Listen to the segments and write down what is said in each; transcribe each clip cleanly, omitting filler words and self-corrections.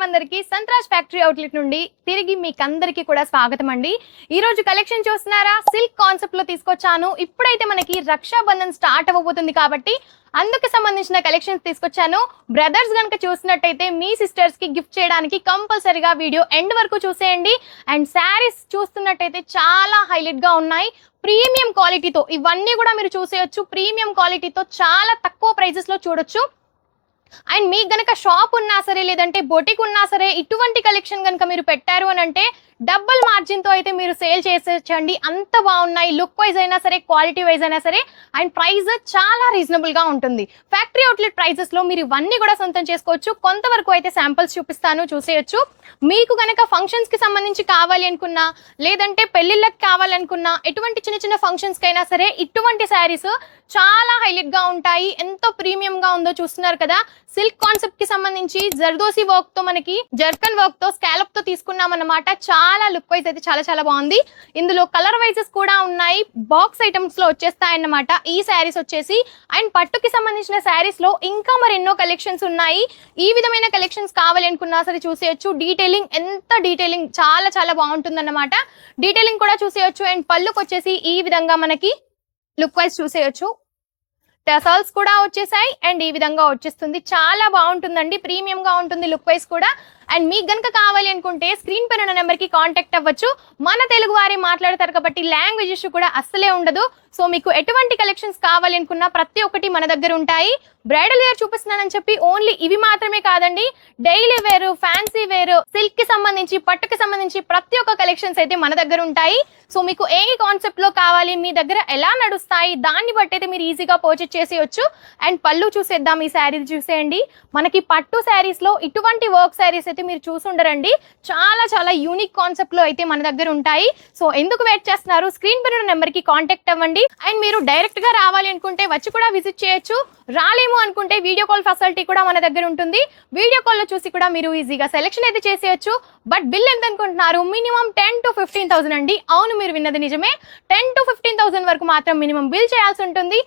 నమస్కారం అందరికి సంతరాజ్ factory outlet నుండి తిరిగి మీకందరికీ కూడా స్వాగతం అండి. ఈ రోజు కలెక్షన్ చూస్తున్నారా, సిల్క్ కాన్సెప్ట్ లో తీసుకొచ్చాను. ఇప్పుడైతే మనకి రక్షాబంధన్ స్టార్ట్ అవ్వబోతుంది కాబట్టి అందుకు సంబంధించిన కలెక్షన్స్ తీసుకొచ్చాను. బ్రదర్స్ గనుక చూసినట్టయితే మీ సిస్టర్స్ కి గిఫ్ట్ చేయడానికి కంపల్సరీగా వీడియో ఎండ్ వరకు చూసేయండి. అండ్ శారీస్ చూస్తున్నట్టయితే చాలా హైలైట్ గా ఉన్నాయి. ప్రీమియం క్వాలిటీతో ఇవన్నీ కూడా మీరు చూసేయచ్చు. ప్రీమియం క్వాలిటీతో చాలా తక్కువ ప్రైజెస్ లో చూడొచ్చు. అండ్ మీకు గనక షాప్ ఉన్నా సరే లేదంటే బొటిక్ ఉన్నా సరే ఇటువంటి కలెక్షన్ కనుక మీరు పెట్టారు అని అంటే డబుల్ మార్జిన్ తో అయితే మీరు సేల్ చేసేయచ్చండి. అంత బాగున్నాయి. లుక్ వైజ్ అయినా సరే, క్వాలిటీ వైజ్ అయినా సరే, అండ్ ప్రైస్ చాలా రీజనబుల్ గా ఉంటుంది. ఫ్యాక్టరీ అవుట్లెట్ ప్రైజెస్ లో మీరు ఇవన్నీ కూడా సొంతం చేసుకోవచ్చు. కొంతవరకు అయితే శాంపిల్స్ చూపిస్తాను, చూసేయచ్చు. మీకు గనక ఫంక్షన్స్ కి సంబంధించి కావాలి అనుకున్నా లేదంటే పెళ్లిళ్ళకి కావాలనుకున్నా ఎటువంటి చిన్న చిన్న ఫంక్షన్స్ కైనా సరే ఇటువంటి శారీస్ చాలా హైలైట్ గా ఉంటాయి. ఎంతో ప్రీమియం గా ఉందో చూస్తున్నారు కదా. సిల్క్ కాన్సెప్ట్ కి సంబంధించి జర్దోసి వర్క్ తో మనకి జర్కన్ వర్క్ తో స్కాలప్ తో తీసుకున్నాం అన్నమాట. చాలా లుక్ వైజ్ అయితే చాలా బాగుంది. ఇందులో కలర్ వైజెస్ కూడా ఉన్నాయి. బాక్స్ ఐటమ్స్ లో వచ్చేస్తాయన్నమాట ఈ శారీస్ వచ్చేసి. అండ్ పట్టుకి సంబంధించిన శారీస్ లో ఇంకా మరెన్నో కలెక్షన్స్ ఉన్నాయి. ఈ విధమైన కలెక్షన్స్ కావాలి అనుకున్నా సరే చూసేయచ్చు. డీటెయిలింగ్ ఎంత డీటెయిలింగ్ చాలా బాగుంటుంది అన్నమాట. డీటెయిలింగ్ కూడా చూసేయచ్చు. అండ్ పళ్ళుకి వచ్చేసి ఈ విధంగా మనకి లుక్ వైజ్ చూసేయచ్చు. టెసల్స్ కూడా వచ్చేసాయి. అండ్ ఈ విధంగా వచ్చేస్తుంది. చాలా బాగుంటుందండి. ప్రీమియం గా ఉంటుంది లుక్ వైజ్ కూడా. అండ్ మీకు గనుక కావాలి అనుకుంటే స్క్రీన్ పైన ఉన్న నెంబర్ కి కాంటాక్ట్ అవ్వచ్చు. మన తెలుగు వారే మాట్లాడతారు కాబట్టి లాంగ్వేజ్ ఇష్యూ కూడా అస్సలే ఉండదు. సో మీకు ఎటువంటి కలెక్షన్స్ కావాలి అనుకున్నా ప్రతి ఒక్కటి మన దగ్గర ఉంటాయి. బ్రైడల్ వేర్ చూపిస్తున్నానని చెప్పి ఓన్లీ ఇవి మాత్రమే కాదండి. Daily wear, fancy wear, silk కి సంబంధించి, పట్టుకి సంబంధించి ప్రతి ఒక్క కలెక్షన్స్ అయితే మన దగ్గర ఉంటాయి. సో మీకు ఏ కాన్సెప్ట్ లో కావాలి, మీ దగ్గర ఎలా నడుస్తాయి, దాన్ని బట్టి అయితే మీరు ఈజీగా పర్చేజ్ చేసేయచ్చు. అండ్ పళ్ళు చూసేద్దాం. ఈ శారీ చూసేయండి. మనకి పట్టు శారీస్ లో ఇటువంటి వర్క్ శారీస్ అయితే మీరు చూసుండరండి. చాలా యూనిక్ కాన్సెప్ట్ లో అయితే మన దగ్గర ఉంటాయి. సో ఎందుకు వెయిట్ చేస్తున్నారు? స్క్రీన్ పైన నెంబర్ కి కాంటాక్ట్ అవ్వండి. అండ్ మీరు డైరెక్ట్ గా రావాలి అనుకుంటే వచ్చి కూడా విజిట్ చేయొచ్చు. రాలేము అనుకుంటే వీడియో కాల్ ఫెసిలిటీ కూడా మన దగ్గర ఉంటుంది. వీడియో కాల్ లో చూసి కూడా మీరు ఈజీగా సెలెక్షన్ అయితే చేసేయచ్చు. బట్ బిల్ ఎంత అనుకుంటున్నారు? మినిమం 10 to 15,000 అండి. అవును, మీరు విన్నది నిజమే. 10 to 15,000 వరకు మాత్రం మినిమం బిల్ చేయాల్సి ఉంటుంది.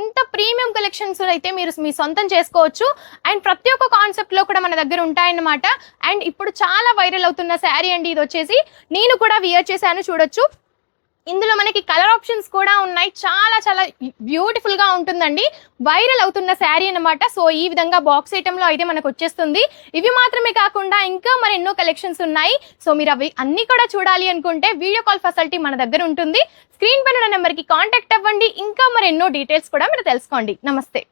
ఇంత ప్రీమియం కలెక్షన్స్ అయితే మీరు మీ సొంతం చేసుకోవచ్చు. అండ్ ప్రతి ఒక్క కాన్సెప్ట్ లో కూడా మన దగ్గర ఉంటాయన్నమాట. అండ్ ఇప్పుడు చాలా వైరల్ అవుతున్న శారీ అండి ఇది వచ్చేసి. నేను కూడా వియర్ చేశాను, చూడొచ్చు. ఇందులో మనకి కలర్ ఆప్షన్స్ కూడా ఉన్నాయి. చాలా బ్యూటిఫుల్ గా ఉంటుందండి. వైరల్ అవుతున్న శారీ అన్నమాట. సో ఈ విధంగా బాక్స్ ఐటమ్ లో అయితే మనకు వచ్చేస్తుంది. ఇవి మాత్రమే కాకుండా ఇంకా మరెన్నో కలెక్షన్స్ ఉన్నాయి. సో మీరు అవి అన్ని కూడా చూడాలి అనుకుంటే వీడియో కాల్ ఫెసిలిటీ మన దగ్గర ఉంటుంది. స్క్రీన్ పైన ఉన్న నెంబర్ కి కాంటాక్ట్ అవ్వండి. ఇంకా మరెన్నో డీటెయిల్స్ కూడా మీరు తెలుసుకోండి. నమస్తే.